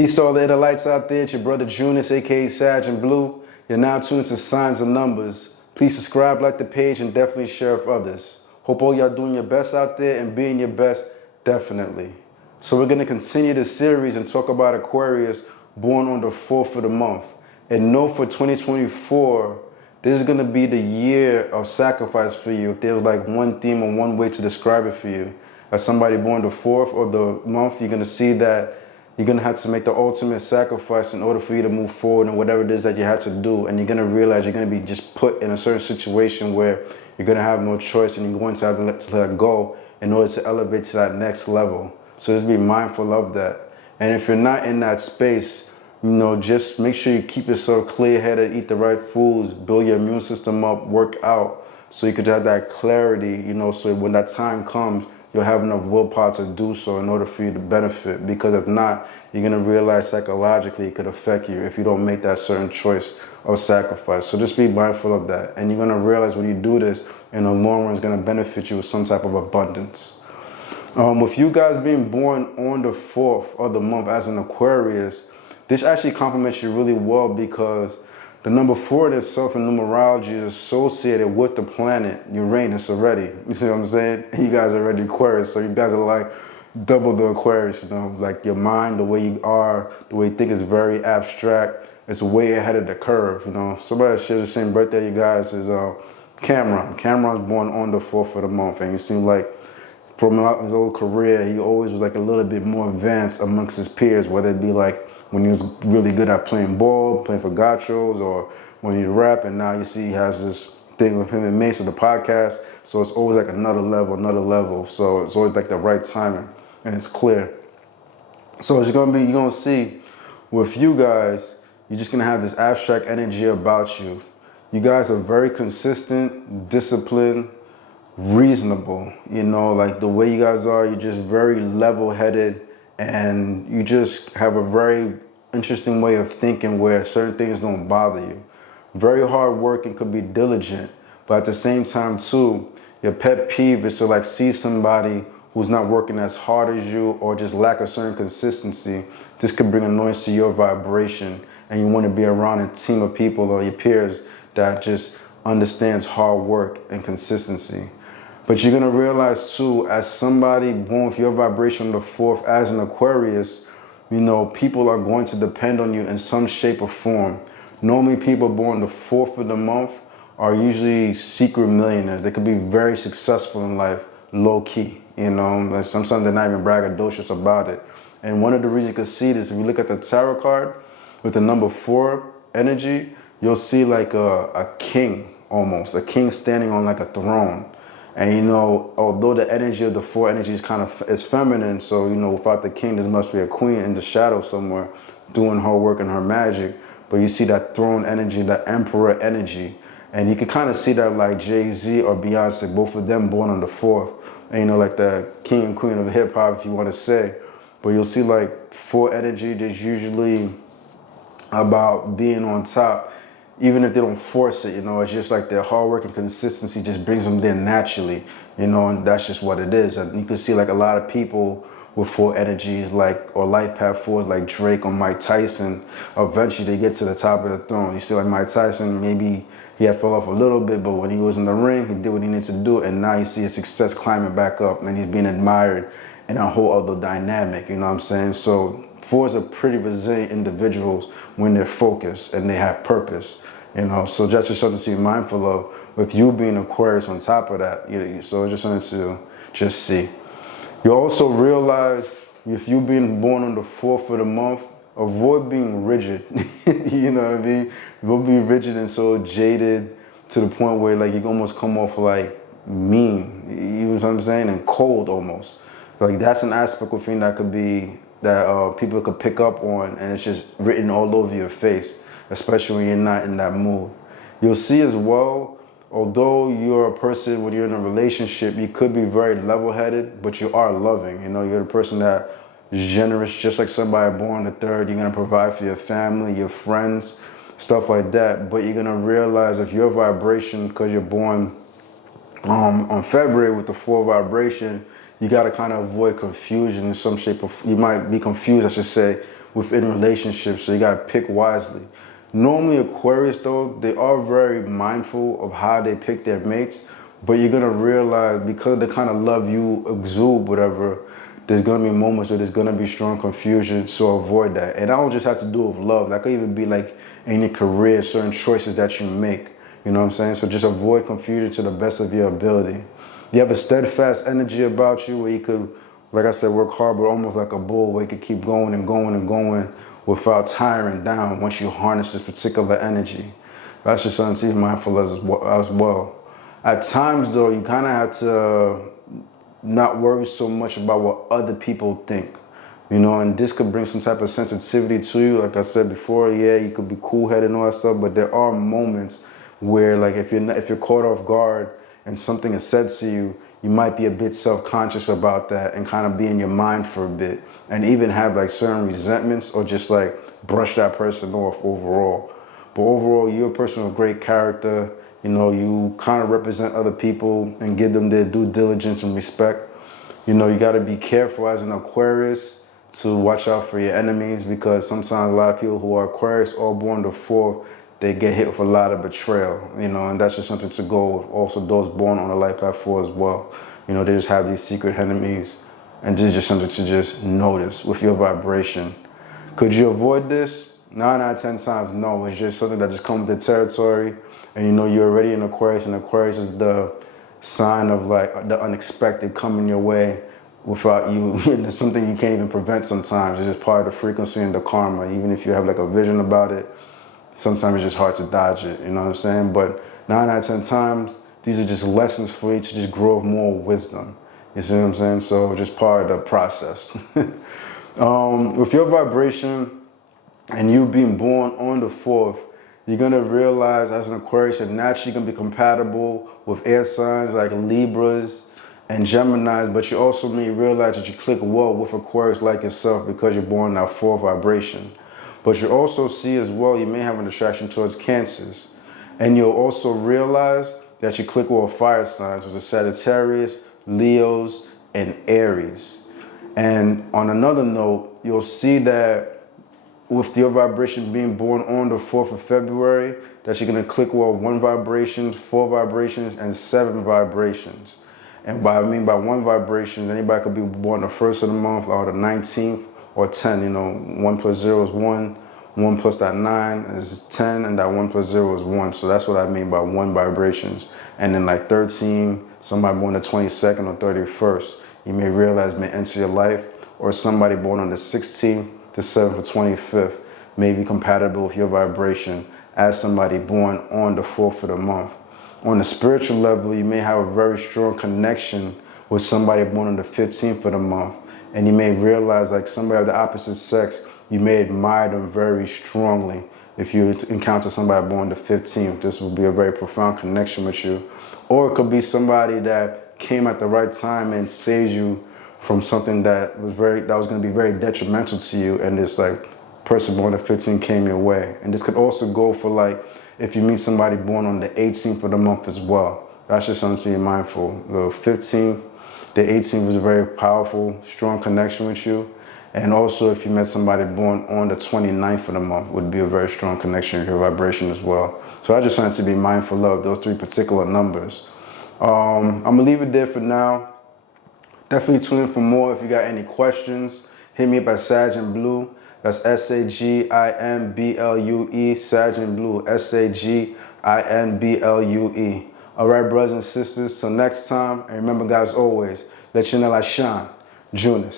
Peace to all the inner lights out there. It's your brother Junus, aka Sag and Blue. You're now tuned to Signs and Numbers. Please subscribe, like the page, and definitely share with others. Hope all y'all doing your best out there and being your best, definitely. So we're going to continue the series and talk about Aquarius, born on the 4th of the month. And know for 2024, this is going to be the year of sacrifice for you. If there was like one theme or one way to describe it for you, as somebody born the 4th of the month, you're going to see that you're going to have to make the ultimate sacrifice in order for you to move forward in whatever it is that you had to do. And you're going to realize you're going to be just put in a certain situation where you're going to have no choice and you're going to have to let go in order to elevate to that next level. So just be mindful of that. And if you're not in that space, just make sure you keep yourself clear-headed, eat the right foods, build your immune system up, work out, so you could have that clarity, so when that time comes, you'll have enough willpower to do so in order for you to benefit. Because if not, you're going to realize psychologically it could affect you if you don't make that certain choice of sacrifice. So just be mindful of that. And you're going to realize when you do this, in the long run, it's going to benefit you with some type of abundance. With you guys being born on the 4th of the month as an Aquarius, this actually complements you really well because the number 4 in itself in numerology is associated with the planet Uranus already. You see what I'm saying? You guys are already Aquarius, so you guys are like double the Aquarius, like your mind, the way you are, the way you think is very abstract. It's way ahead of the curve, Somebody that shares the same birthday you guys is Cameron. Cameron's born on the 4th of the month, and you seem like from his old career, he always was like a little bit more advanced amongst his peers, whether it be like when he was really good at playing ball, playing for gachos, or when he rap, and now you see he has this thing with him and Mace of the podcast, so it's always like another level, so it's always like the right timing, and it's clear. So you're gonna see, with you guys, you're just gonna have this abstract energy about you. You guys are very consistent, disciplined, reasonable, like the way you guys are, you're just very level-headed, and you just have a very interesting way of thinking where certain things don't bother you. Very hard working, could be diligent, but at the same time too, your pet peeve is to like see somebody who's not working as hard as you or just lack a certain consistency. This could bring annoyance to your vibration, and you want to be around a team of people or your peers that just understands hard work and consistency. But you're going to realize too, as somebody born with your vibration on the 4th as an Aquarius, people are going to depend on you in some shape or form. Normally people born the 4th of the month are usually secret millionaires. They could be very successful in life, low key, like sometimes they're not even braggadocious about it. And one of the reasons you can see this, if you look at the tarot card with the number 4 energy, you'll see like a king almost, a king standing on like a throne. And although the energy of the 4 energy is feminine, so without the king, there must be a queen in the shadow somewhere doing her work and her magic. But you see that throne energy, that emperor energy, and you can kind of see that like Jay-Z or Beyonce, both of them born on the 4th, and like the king and queen of hip hop, if you want to say. But you'll see like 4 energy, there's usually about being on top. Even if they don't force it, it's just like their hard work and consistency just brings them there naturally, and that's just what it is. And you can see like a lot of people with 4 energies, or life path 4s, like Drake or Mike Tyson, eventually they get to the top of the throne. You see like Mike Tyson, maybe he had fell off a little bit, but when he was in the ring, he did what he needed to do, and now you see his success climbing back up, and he's being admired in a whole other dynamic, you know what I'm saying? So 4s are pretty resilient individuals when they're focused and they have purpose. So that's just something to be mindful of with you being Aquarius on top of that. So it's just something to just see. You also realize if you being born on the 4th of the month, avoid being rigid. You know what I mean? Don't be rigid and so jaded to the point where like you almost come off like mean. You know what I'm saying? And cold almost. Like that's an aspect of thing that could be that people could pick up on, and it's just written all over your face, especially when you're not in that mood. You'll see as well, although you're a person, when you're in a relationship, you could be very level-headed, but you are loving. You're the person that is generous, just like somebody born the 3rd. You're going to provide for your family, your friends, stuff like that. But you're going to realize if your vibration, because you're born on February with the 4 vibration, you got to kind of avoid confusion in some shape of, you might be confused, I should say, within relationships, so you gotta pick wisely. Normally Aquarius though, they are very mindful of how they pick their mates, but you're gonna realize because of the kind of love you exude, whatever, there's gonna be moments where there's gonna be strong confusion, so avoid that. And I don't just have to do with love, that could even be like in your career, certain choices that you make. You know what I'm saying? So just avoid confusion to the best of your ability. You have a steadfast energy about you where you could, like I said, work hard, but almost like a bull where you could keep going and going and going without tiring down once you harness this particular energy. That's just something to be mindful as well. At times though, you kind of have to not worry so much about what other people think. You know, and this could bring some type of sensitivity to you. Like I said before, yeah, you could be cool-headed and all that stuff, but there are moments where, like, if you're caught off guard and something is said to you, you might be a bit self-conscious about that and kind of be in your mind for a bit, and even have like certain resentments or just like brush that person off overall. But overall, you're a person of great character. You know, you kind of represent other people and give them their due diligence and respect. You know, you got to be careful as an Aquarius to watch out for your enemies, because sometimes a lot of people who are Aquarius or born the 4th, they get hit with a lot of betrayal, you know, and that's just something to go with. Also, those born on the light path 4 as well. You know, they just have these secret enemies, and this is just something to just notice with your vibration. Could you avoid this? 9 out of 10 times, no. It's just something that just comes with the territory, and you know you're already in Aquarius, and Aquarius is the sign of like the unexpected coming your way without you. It's something you can't even prevent sometimes. It's just part of the frequency and the karma. Even if you have like a vision about it, sometimes it's just hard to dodge it, you know what I'm saying? But 9 out of 10 times, these are just lessons for you to just grow with more wisdom. You see what I'm saying? So just part of the process. With your vibration and you being born on the 4th, you're gonna realize as an Aquarius, you're naturally gonna be compatible with air signs like Libras and Geminis, but you also may realize that you click well with Aquarius like yourself because you're born in that 4th vibration. But you also see as well, you may have an attraction towards Cancers. And you'll also realize that you click well with fire signs, which are Sagittarius, Leos, and Aries. And on another note, you'll see that with your vibration being born on the 4th of February, that you're gonna click well 1 vibration, 4 vibrations, and 7 vibrations. And by 1 vibration, anybody could be born the 1st of the month or the 19th or 10, you know, 1 plus 0 is 1, 1 plus that 9 is 10, and that 1 plus 0 is 1. So that's what I mean by 1 vibrations. And then like 13, somebody born the 22nd or 31st, you may realize may enter your life, or somebody born on the 16th, the 7th or 25th may be compatible with your vibration as somebody born on the 4th of the month. On the spiritual level, you may have a very strong connection with somebody born on the 15th of the month. And you may realize, like, somebody of the opposite sex, you may admire them very strongly. If you encounter somebody born the 15th, this will be a very profound connection with you. Or it could be somebody that came at the right time and saved you from something that was going to be very detrimental to you. And this like person born the 15th came your way. And this could also go for like if you meet somebody born on the 18th of the month as well. That's just something to be mindful. The 15th. The 18th was a very powerful, strong connection with you. And also if you met somebody born on the 29th of the month, would be a very strong connection with your vibration as well. So I just wanted to be mindful of those 3 particular numbers. I'm gonna leave it there for now. Definitely tune in for more. If you got any questions, hit me up at Sagin Blue. That's Saginblue, Sagin Blue, Saginblue. All right, brothers and sisters, till next time. And remember, guys, always, let your light shine. Junus.